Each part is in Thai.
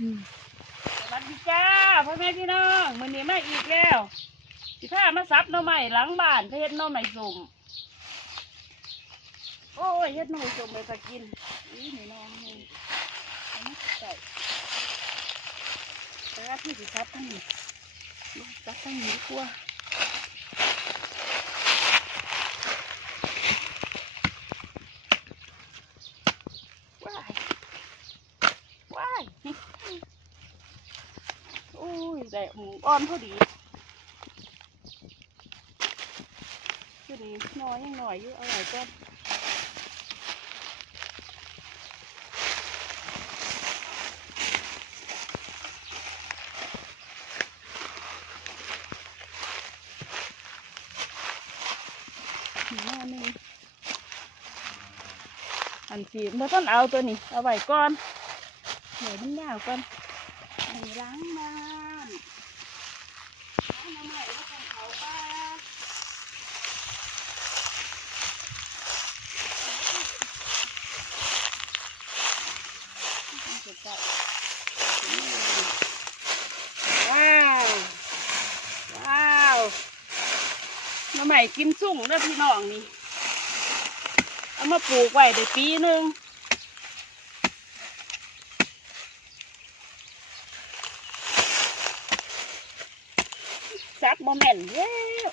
สวัสดีจ้าพ่อแม่พี่น้องมือนี้มาอีกแล้วสิพามาซับน้อไม้หลังบ้านเฮ็ดหน่อไม้สุ่มโอ้ยเฮ็ดน้อไม้สุ่มไปสักินอีนี่น้องนี่เอามาใส่แต่ว่าพี่สิซับทั้งนี้ซับทั้งนี้กลัวายว้าย อุ้ยแต่หมูอ่อนพอดีคือนี้น้อยยังหน่อยอยู่เอาไหนก่อนหม้อหนึ่งอันสีเมื่อต้นเอาตัวนี้เอาไว้ก่อนเดี๋ยวมันยาวก่อนไอ้ล้างบ้านล้างมาใหม่แล้วกันเขาป้า ว้าว ว้าวมาใหม่กินสุ่งเด้อพี่น้องนี่ เอามาปลูกไว้ได้ปีหนึ่งซับโมเมนต์แล้ว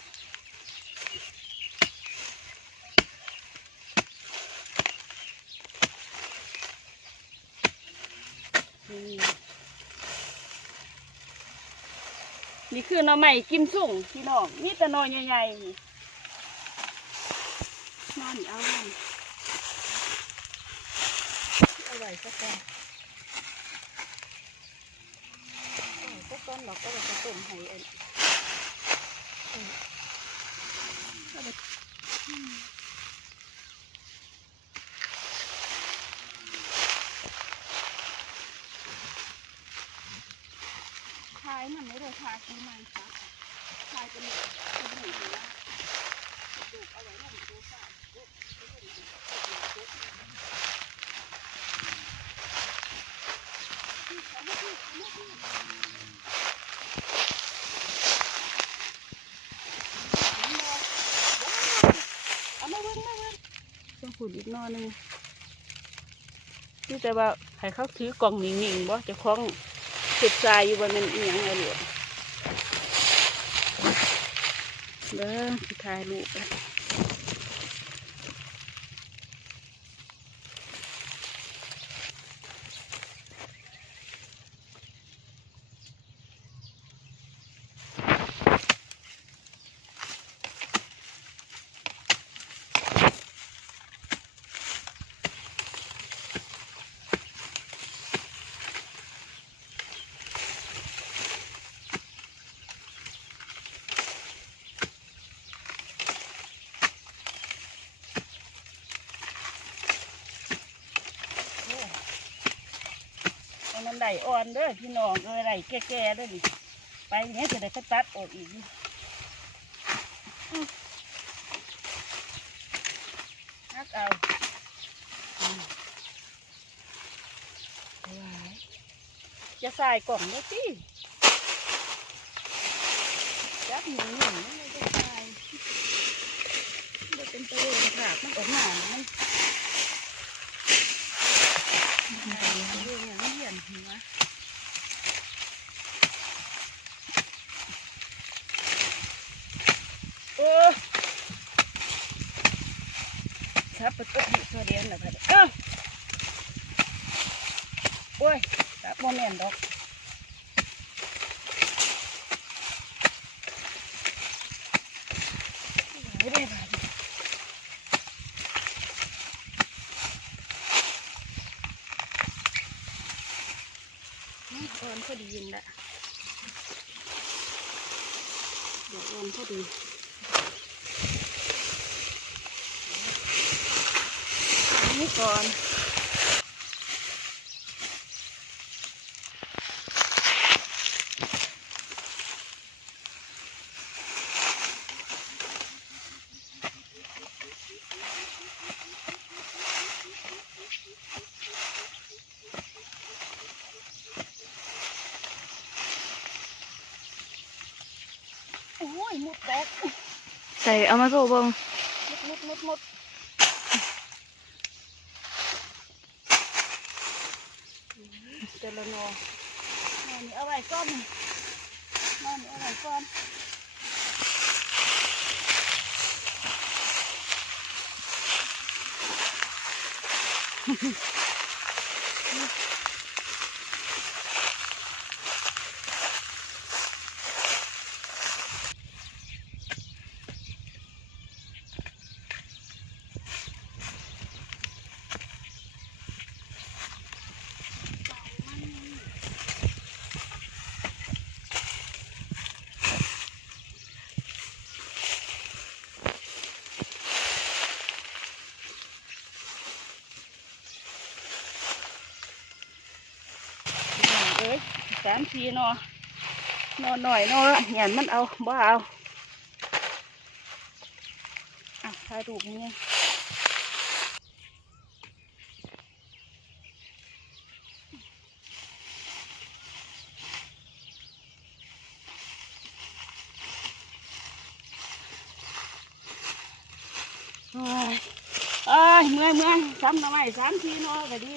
นี่ นี่คือหน่อไม้กิมซุ่งพี่น้องนี่แต่หน่อใหญ่ๆนี่นอนเอามันเอาไว้สักก่อนเอาไว้สักก่อนเราก็จะต้มให้อัน ทายมัน ไม่ได้ทายที่มันครับทายเป็นเป็นหนึ่งนะดูเอาไว้ให้ดูก่อนดูดูดูเอามาเบิ้งมาเบิ้งต้องขุดอีกนอหนึงนี่แต่ว่าให้เขาถือกล่องนิ่งๆบ่จะคล้าของติดใจอยู่บนมันอีหยังไงหลวง เด้อถ่ายรูป ลอ่อนเด้อพี่น้องเอ้ยไหลแก่ๆเด้อดิไปเนี้ยจะได้ไปตัดออกอีกนักเอาจะใส่กล่องได้สิจับหนึ่งหนึ่งไม่ได้ใส่เป็นตัวเองค่ะมันออกมามัน เรื่องอย่างเหียนหัวโอ้ชับประตูดีตัวเดียนแล้วค่ะเอ้าโอ้ยชับโมเมนดอกไม่ได้ค่ะอ่อนพอดียินละเดี๋ยวอ่อนพอดี Tay ama go bông. Mút mút mút. Cho nó nó. Nó nữa vài con. Nó nữa vài con. สามสี่นอนอหน่อยนอเหียนมันเอาบ่เอาอ่ะถ่ายรูปนี่เอ้ยเมื่อยเมื่อยซ้ำหน่อยซ้ำทีนอก็ดี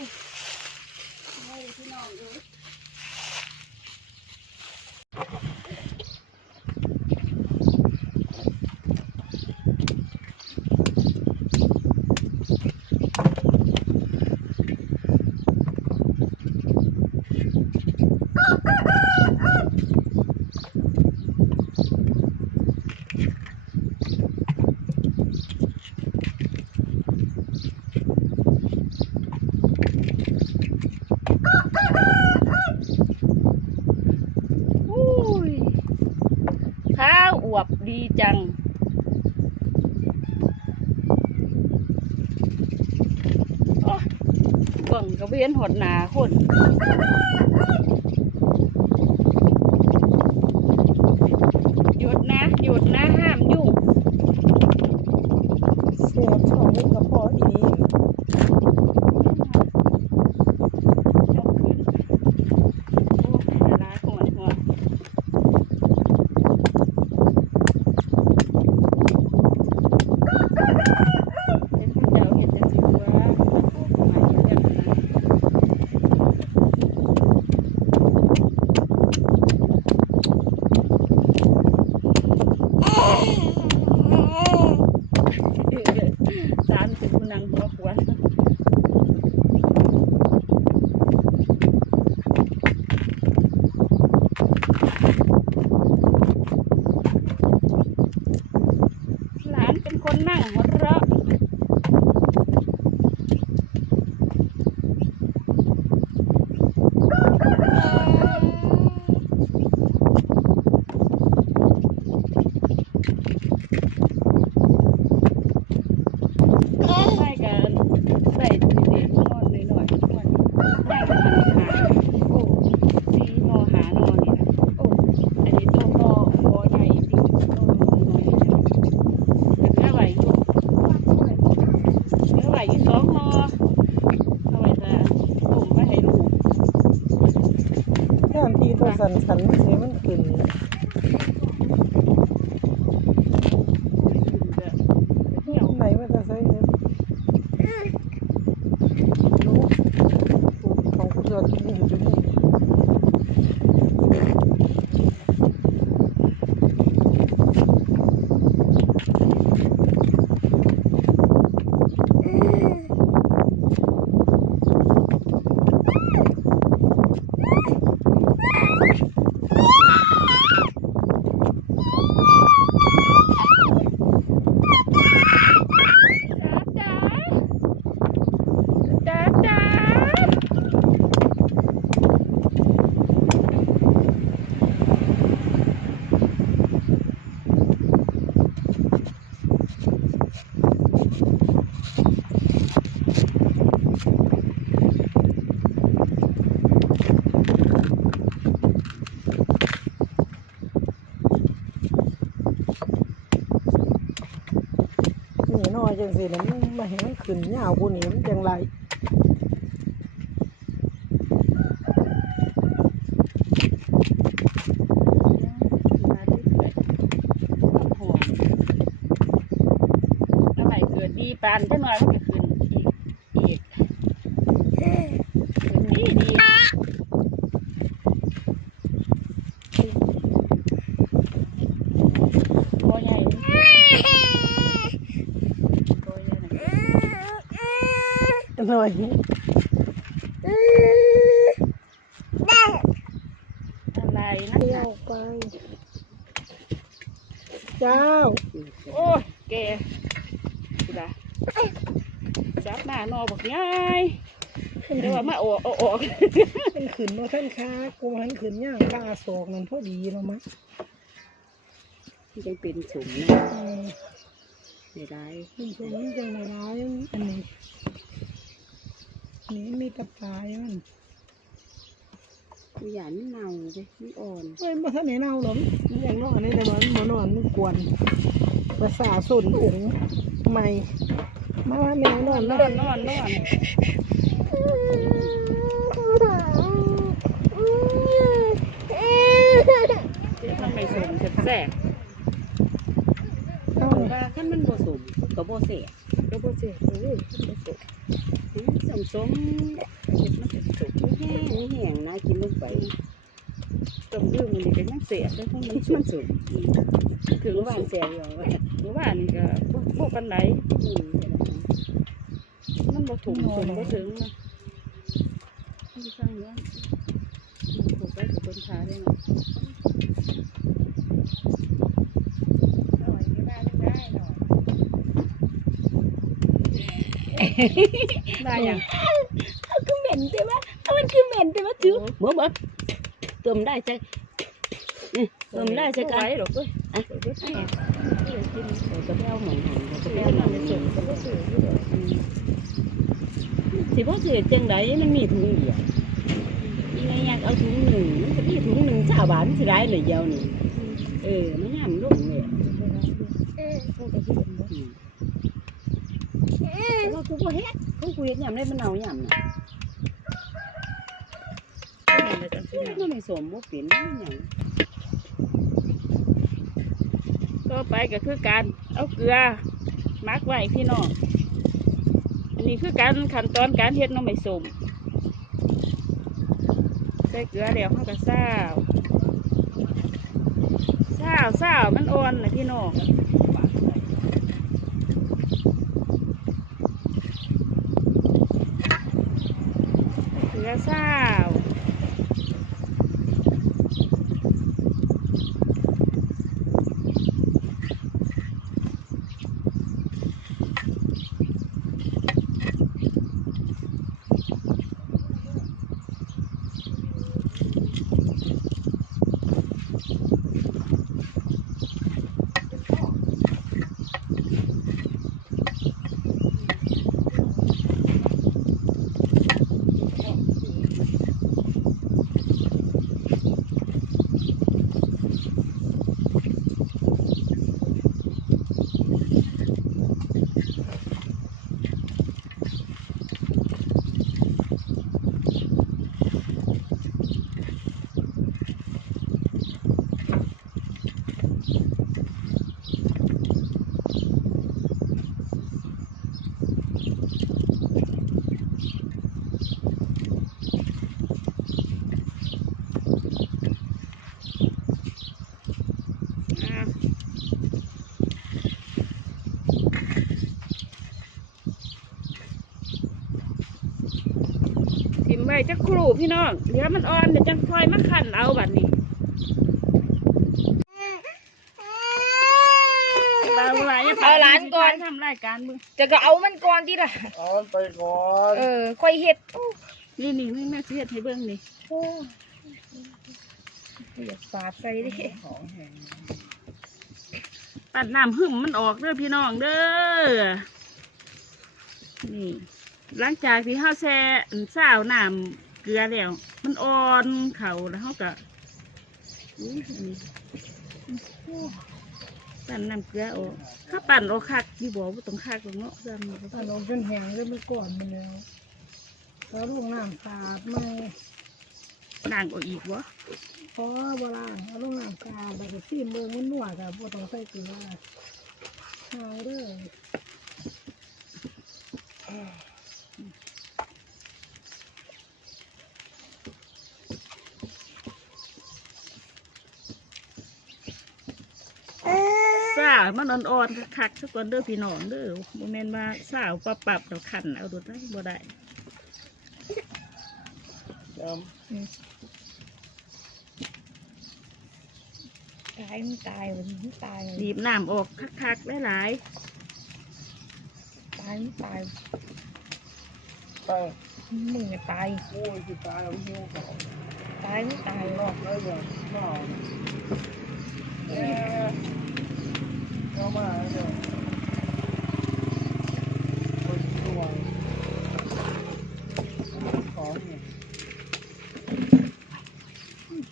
ดีจัง โอ้เบังกระเวียนหดหนาคน จังสิเนี่ยมันเห็นมันขึ้นยาวกูนี่มันจังไร น่อยอะไรนะเที่ยวไป เจ้า โอ้ยแกกูด่าจับหน้านอบอกง่ายเดี๋ยวว่ามาออกเอาออกมันขืนมาท่านค้ากูมันขืนย่างปลาศอกนั่นพอดีแล้วมั้งยังเป็นสมนะเออไม่ได้มันจะมีจังไรร้ายอันนี้ นี่มีแตะปลายมันกูอยากไม่เน่าเลยไม่อ่อนเฮ้ยมาท่านไหนเน่าหรอมันอย่างนอนนี่แต่มันมันนอนมันกวนภาษาสนอุ๋งใหม่มาว่าแมวนอนนนออนนนอนนอนมันไม่สมแซ่บเอ้าๆว่าขั้นมันผสมก็บ่เสียก็บ่เจ็บเลยสม สมสมเห็ดมันจะสุกแห้งแห้งนะกินลงไปต้มดื่มมันนี่ก็ยังเสียเลยเพราะมันมันสุกถึงว่านเสียอยู่หรือว่านี่ก็พวกกันไหนมันบ่ถุงสมบ่ถึงนะไม่ใช่เนาะถูกไปกับต้นขาได้เนาะ ได้ยังเอาคือเหม็นใช่ไหมเอามันคือเหม็นใช่ไหมถือเมื่อเมื่อเติมได้ใช่เติมได้ใช่กันหรอกเว้ยอะกินกระเทียมหอมหอมกระเทียมหอมหอมสิพ่อสื่อจังไดมันมีถุงเดียวยังไงอยากเอาถุงหนึ่งมันก็มีถุงหนึ่งสาวบาทสิได้เลยเดียวนี่เออมันย่ำลงเลยแต่ว่า กูก็เฮ็ดกูกูเฮ็ดย่ำได้มันเอาย่ำน่ะมันไม่สมบ่เป็นอหย่างก็ไปก็คือการเอาเกลือมักไว้พี่น้องอันนี้คือการขั้นตอนการเฮ็ดหน้องไม่สมใส่เกลือแล้วเขาก็ซาวซาวซาวมันอ่อนนะพี่น้องเกลือซาวอะทิมไว้ จะครูพี่น้อง เดี๋ยวมันอ่อนเดี๋ยวจังคอยมาขันเอาบัดนี้เราหลายทำรายการมึงจะก็เอามันก่อนที่ละเอาไปก่อนเออค่อยเฮ็ดนี่นี่นี่แม่สิเฮ็ดให้เบิ่งนี่โอ้อยากสาดใส่ดิปัดน้ำหึมมันออกเด้อพี่น้องเด้อนี่ หลังจากที่เฮาแช่อันซ่าวน้ำเกลือแล้ว มันอ่อนเข่าแล้วเฮาก็อุ้ยอันนี้ปั่นน้ำเกลือออกถ้าปั่นออกคักที่บอกว่าต้องคักตรงเนาะจำถ้าลงเป็นแหงก็ไม่ก่อนมันแล้วแล้วลูกน้ำสาดมาด่างออกอีกวะเพราะว่าโบราณเอาลูกน้ำสาดแล้วก็ซีมเมืองมันนวดแต่พวต้องใส่เกลือหายเด้อ สามันอ่อนๆคักๆสักก่อนเด้อพี่น้องเด้อบ่แม่นว่าสาวปรับปรับๆแล้วขันเอาโดดได้บ่ได้จอมตายมันตายมันไม่ตายบีบน้ำออกคักๆหลายตายมันตายไปมึงอะตายโอ้ยคือตายเอาหิวเขาตายไม่ตายนอกได้ยังนอกเอ๊ะเข้ามาเดี๋ยวโอ้ยตัวของนี่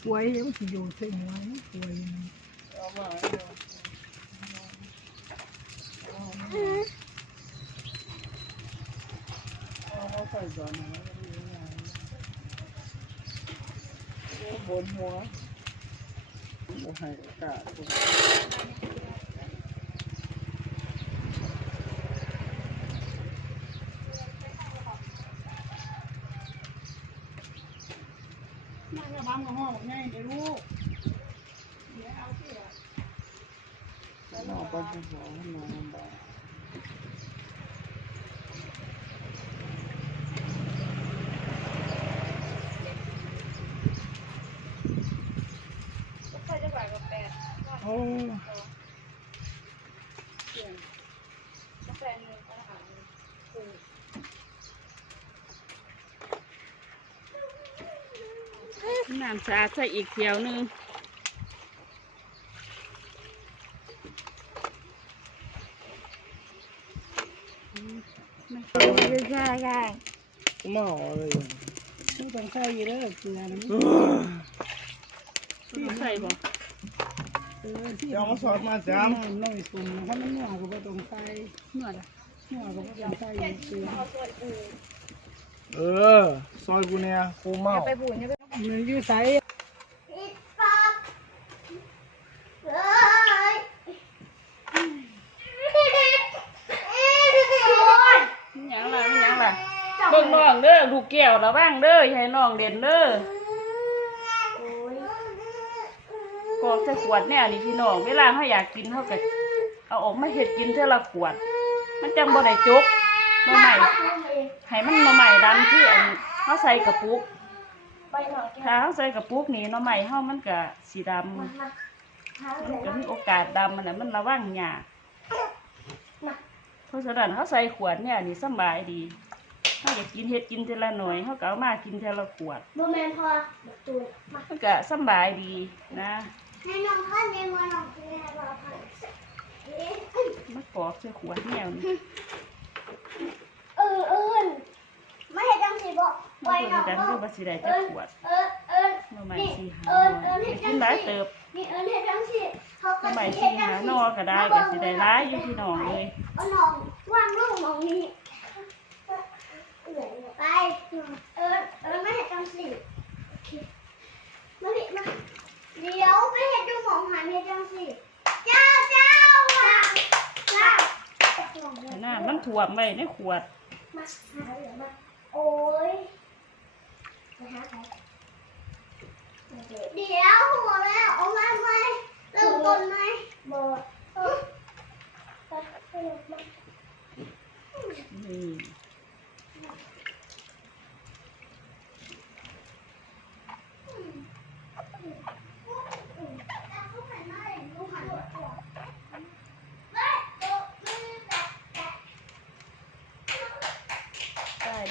ป่วยยังสิอยู่เส้นไว้ป่วยมันเอามาเดี๋ยวเอามาใส่ก่อนนะบนหัวโอ้ให้โอกาส มันจะทำกับห้องง่ายเดี๋ยวลูกแล้วเราก็จะขอให้นอนลำบาก ค่อยจะกว่ากับแปด โอ้กาแฟนึงอาหารน้ำสะอาดใส่อีกเที่ยวหนึงไม่ใช่ใช่หม้อเลยไม่ต้องใส่เยอะเกลือนะที่ใส่บ่ เออที่เดี๋ยวมาสอดมาจาจ้ำมน้อยสุ่มเพราะมันหัวก็ไม่ต้องใส่เมื่อไรหัวก็ไม่ต้องใส่เกลือเออ ซอยกูเนี่ยกูเมาไปบุญเนี่ยมันอยู่ใส่มันหยังล่ะมันหยังล่ะเบิ่งน้องเด้อลูกแก้วระวังเด้ออย่าให้น้องเด่นเด้อกรอกใส่ขวดแน่นี่พี่น้องเวลาเขาอยากกินเขาก็เอาออกมาเฮ็ดกินเท่าละขวด มันจังบ่ได้จกมาใหม่ให้มันมาใหม่ดันคืออันเขาใส่กระปุกถ้าเขาใส่กระปุกนี่หน่อใหม่เฮามันก็สีดำมันก็มีโอกาสดำมันน่ะมันระวังยากเพราะฉะนั้นเขาใส่ขวดเนี่ยนี่สำบายดีเขาอยากกินเฮ็ดกินเทละหน่อยเขาก็เอามากินเทละขวดโมเมนพอบักตูนมามันก็สำบายดีนะ ให้น้องท่านยังมาน้องกินให้เราพันเอ๊ะมันกรอกใส่ขวดแนวนี้เออเอิญไม่ให้จังสิบอกปล่มัอนยก็น้องจะบรู้อกว่าสิได้จัเอิกญขวดเอิญเอิญหน่อใหม่นี่สีหาเอิญเอิญหน่ให้อจักิงนหลายสิเติบนี่เอิญให้จังสิเขาหก็น่อใหม่สิสีให้จัหางสินอก็ได้ก็สิได้ร้ายอยู่พี่น้องเลยเอาน้องวางลูกมองนี้ไปเอิญเอิญไม่ให้จังสิมาดิมา เดี๋ยวไปเห็นดูหมองหายไม่จังสิ เจ้าเจ้าจ้าจ้าแต่น้ามันถ่วมไว้ในขวด มาหาเหลือมา โอ้ยไปหาใครเดี๋ยวหัวแล้วเอามาไหมเริ่มต้นไหมบอดนี่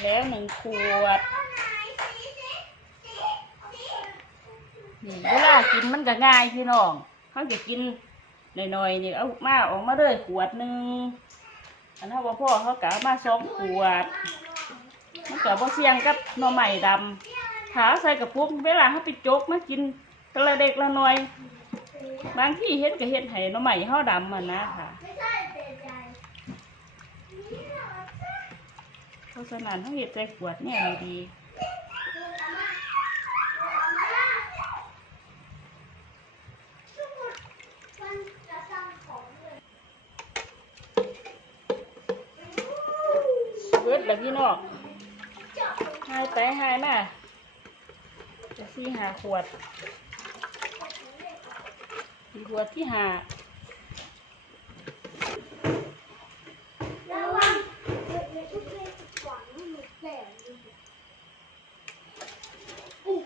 แล้วหนึ่ง ขวด นี่เวลากินมันก็ง่ายพี่น้องเขาจะกินหน่อยๆนี่เอามาออกมาเลยขวดหนึ่งอันนั้นว่าพ่อเขากะมาสองขวด มันก็บ่เสี่ยงกับหน่อใหม่ดำถ้าใส่กระปุกเวลาเขาไปจกมากินแตละเด็กละหน่อย บางที่เฮ็ดก็เฮ็ดให้หน่อใหม่เฮาดำมันนะค่ะ ไม่ใช่เป็นใจ เพ ราะฉะนั้นเขาเฮ็ดใส่ขวดเนี่ยดีมันจะสร้างของเบิดแล้วพี่น้องหายไปหายมาจะสี่หาขวดขวดที่หา ระวังเดี๋ยวเดี๋ยวทุกคนขวางมันแตกอุ๊ย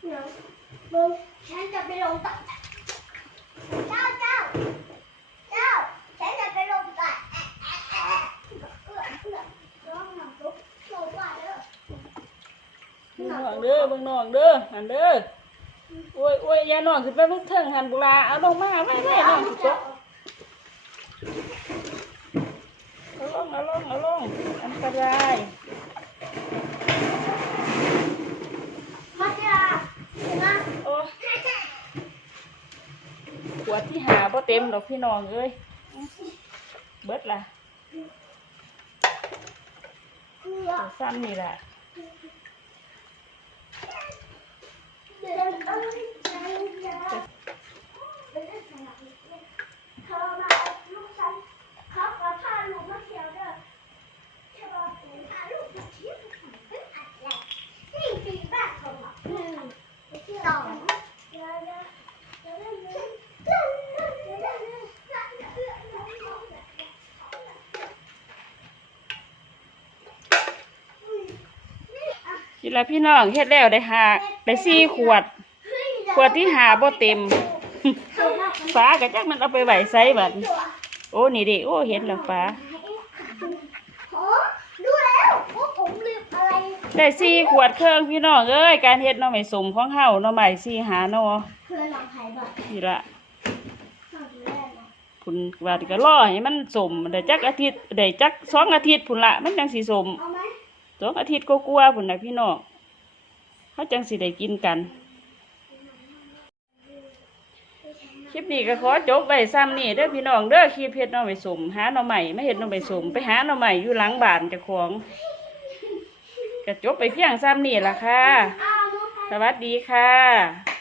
เดี๋ยวเบิ้ง ฉันจะไปลงต่อเจ้าเจ้าเจ้าฉันจะไปลงต่อแอะแอะแอะเอื้อเอื้อร้องหนักลุกโชว์ว่าเด้อเบิ่งน้องเด้อเบิ่งน้องเด้อหันเด้อโอ้ยโอ้ยอยาน้องขึ้นไปเพิ่งเทิงหันบุลาเอาลงมาไว้ไว้น้องสิตกเอาลงเอาลงเอาลงอันตราย มาเจ้าเห็นไหม โอ้ยขวดที่หาบ่เต็ มดอกพี่น้องเอ้ยเบิดล่ะเอื้อเอาซ้ำนี่ล่ะเดินเทีละพี่น้องเฮ็ดแล้วได้หาได้สี่ขวด ขวดที่หาบ่เต็มฟ้ากะจักมันเอาไปไหวไซบัดโอ้นี่ดิโอ้เห็นแล้วฟ้าได้สี่ขวดเครื่องพี่น้องเอ้ยการเฮ็ดน่อไม้สมของเฮาน่อไม้สี่หานอคือนเราหายบ่อยนี่ละชอบดูแลนะพุ่นว่าก็รอให้มันสมได้จักอาทิตย์ได้จักสองอาทิตย์พุ่นละมันจังสิสมเอาไหม สองอาทิตย์ก็กลัวผุนนะพี่น้องเขาจังสิได้กินกัน คลิปนี้ก็ขอจบไว้ซ้ำนี่เด้อพี่น้องเด้อคลิปเพชรน้อไม้สมหาหน่อใหม่ไม่เห็นน้อไม้สมไปหาหน่อใหม่อยู่หลังบ้านจะของก็จบไปเพียงซ้ำนี่ละค่ะ สวัสดีค่ะ